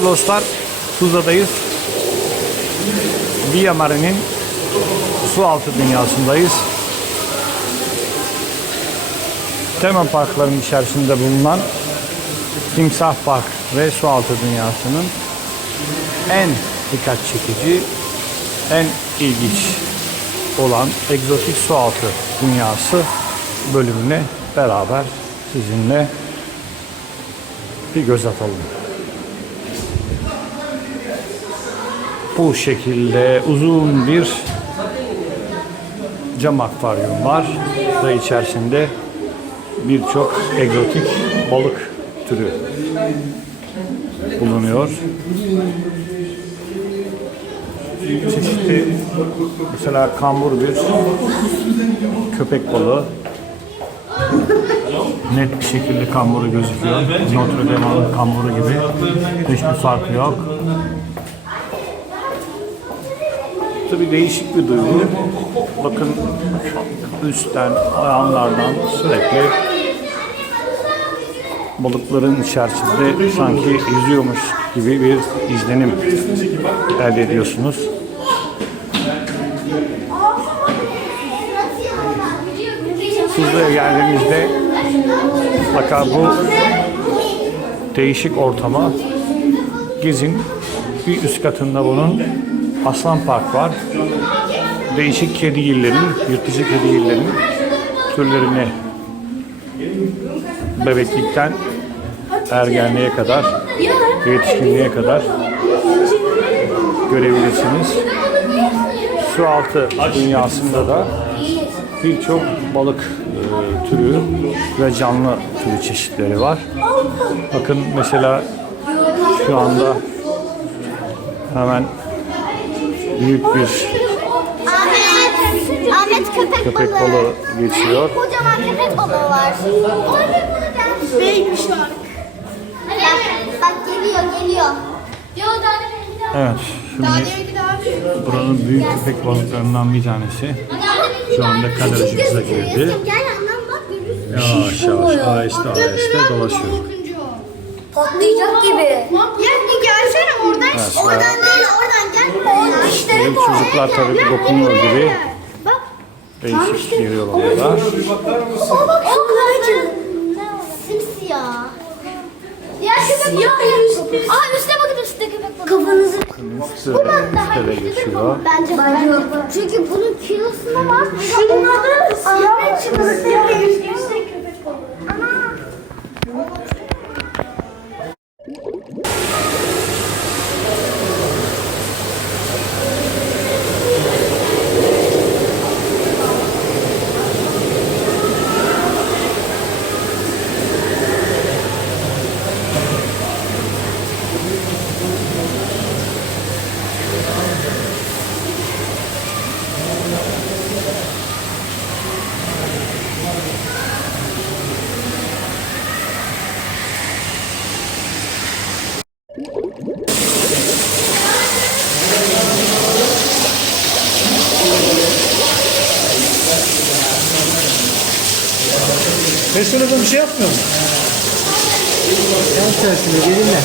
Dostlar Tuzla'dayız. Marine'in su altı dünyasındayız. Tema parkların içerisinde bulunan Timsah Park ve su altı dünyasının en dikkat çekici, en ilginç olan egzotik su altı dünyası bölümüne beraber sizinle bir göz atalım. Bu şekilde uzun bir cam akvaryum var ve içerisinde birçok egzotik balık türü bulunuyor. Çeşitli mesela kambur bir köpek balığı net bir şekilde kamburu gözüküyor. Notre Dame'ın kamburu gibi. Hiçbir farkı yok. Tabii değişik bir duygu. Bakın üstten, ayağlardan sürekli balıkların içerisinde sanki yüzüyormuş gibi bir izlenim elde ediyorsunuz. Tuzla'ya geldiğinizde mutlaka bu değişik ortama gezin. Bir üst katında bunun Aslan Park var. Değişik kedigillerin, yırtıcı kedigillerin türlerini bebeklikten ergenliğe kadar, yetişkinliğe kadar görebilirsiniz. Su altı dünyasında da birçok balık e, türü ve canlı türü çeşitleri var. Bakın mesela şu anda hemen büyük bir Ahmet, Ahmet köpek, köpek balığı. balığı geçiyor. Kocaman köpek balığı var. Shark. Bak, bak geliyor geliyor. Evet, şimdi buranın büyük köpek balıklarından bir tanesi şu anda kadrajımıza girdi. Gel annem bak görürsün. Yavaş yavaş, aheste aheste dolaşıyor. Patlayacak gibi. Ya bir gelsene oradan. Evet, oradan değil oradan gel. Oradan işte. Benim çocuklar tabii ki dokunuyor gibi Bak. değişik geliyor orada. O bak şurada. Simsiyah. Ya köpek balığı. Aa üstüne bakın üstte köpek balığı. Kafanızı. Üstü, üstte de geçiyor. Bence bence. Çünkü bunun kilosuna bak. Şunun adı Ahmet çıkması. Yüksek köpek balığı. Ana. Restoranda bir şey yapmıyor mu? Yan tersine gelinle.